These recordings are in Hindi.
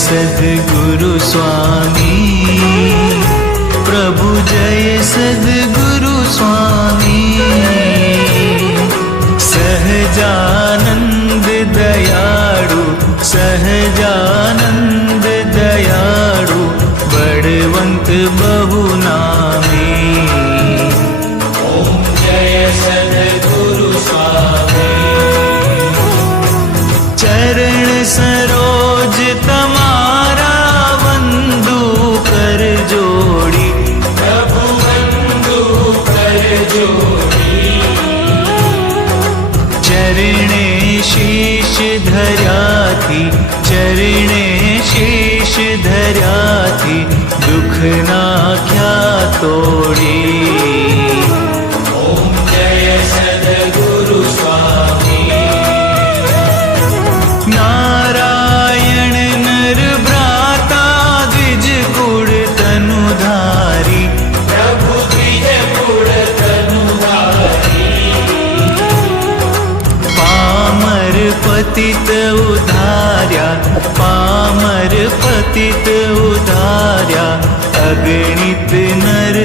सद्गुरु स्वामी प्रभु जय सद्गुरु स्वामी सहजानंद दयाळु सहजानंद दयाळु बड़वंत बहुनामी। ओम जय सद्गुरु स्वामी चरण सरोज शीश धरा थी चरण शीश धरा थी दुख ना क्या तो पतित उधार्या पामर पतित उधार्या अगणित नर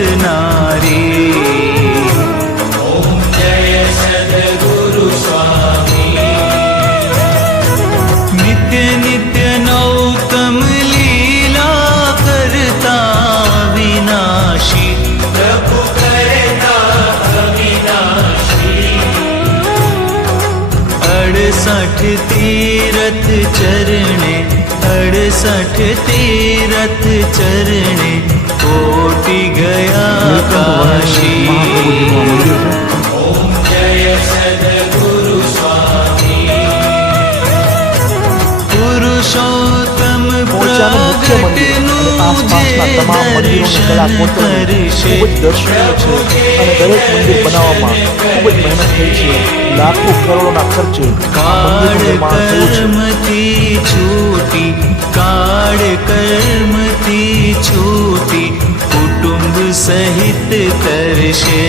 अड़सठ तीरथ चरणे अड़सठ तीरथ चरणे कोटि गया काशी। ओम जय सदगुरु स्वामी। पुरुषोत्तम પહોંચ્યાનું મુખ્ય મંદિર તમામ મંદિરોની કલા કોતરણી છે અને દરેક મંદિર બનાવવામાં ખૂબ જ મહેનત થઈ છે. લાખો કરોડોના ખર્ચે કર્મથી છૂટી કાળ કર્મથી છૂટી કુટુંબ સહિત કરશે.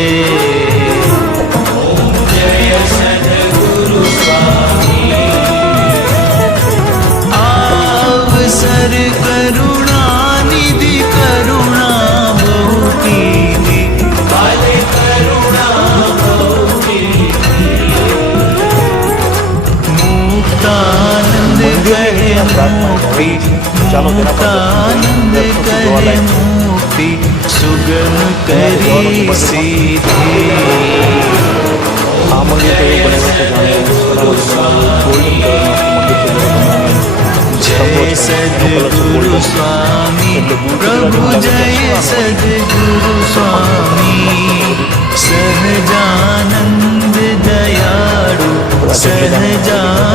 કહે મુક્તિ મુક્તાનંદ કહે મુક્તિ સુગમ કરી સીધી આ મંદિર તો એવું બને છે જાણે ગોલ્ડન કલરનું મંદિર છે જય સદગુરુ સ્વામી પ્રભુ જય સદગુરુ સ્વામી સહજાનંદ દયાળુ સહજાનંદ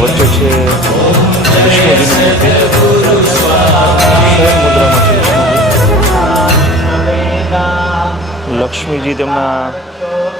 વચ્ચે છે વિષ્ણુજીની મૂર્તિ શયન મુદ્રામાં છે વિષ્ણુજી લક્ષ્મીજી તેમના